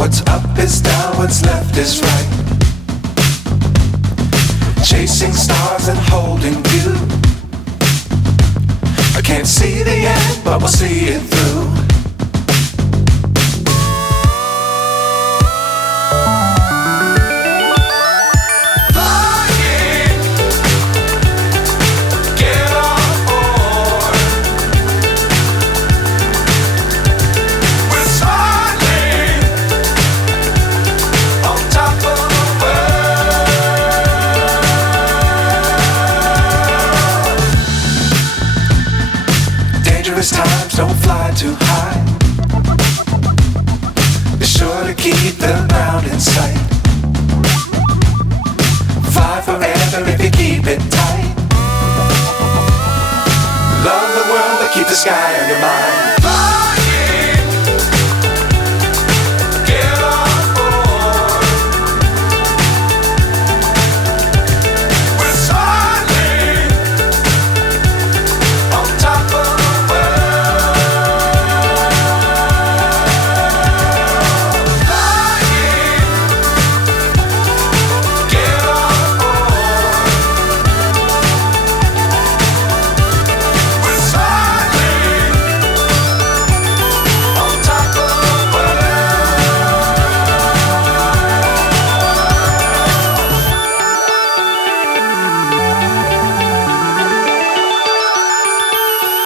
What's up is down, what's left is right. Chasing stars and holding you. I can't see the end, but we'll see it through. Dangerous times, don't fly too high. Be sure to keep the ground in sight. Fly forever if you keep it tight. Love the world, but keep the sky on your mind.